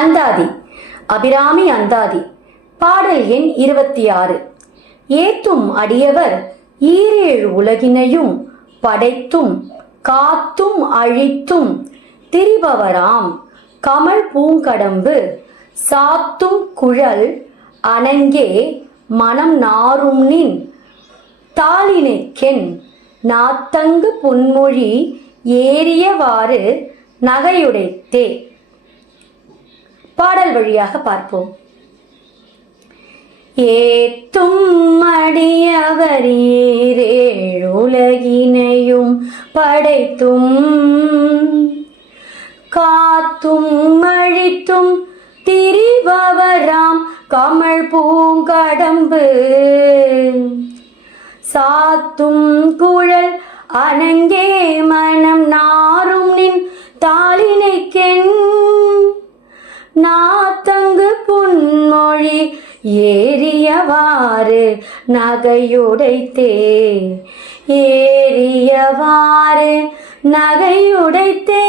அந்தாதி. அபிராமி அந்தாதி. பாடல் எண் 26. ஏத்தும் அடியவர் ஈரேழு உலகினையும் படைத்தும் காத்தும் அழித்தும் திரிபவராம் கமல் பூங்கடம்பு சாத்தும் குழல் அணங்கே மனம் நாரும் நின் தாளினைக்கென் நாத்தங்கு பொன்மொழி ஏறியவாறு நகையுடைத்தே. பாடல் வழியாக பார்ப்போம். ஏத்தும் அடியவர் ஈரேழுலகினையும் படைத்தும் காத்தும் அழித்தும் திரிபவராம் கமல் பூங்கடம்பு சாத்தும் குழல் அணங்கே மனம் நாரும் நின் தாளினைக்கென் நாத்தங்கு பொன்மொழி ஏறியவாறு நகையுடைத்தே. ஏறியவாறு நகையுடைத்தே.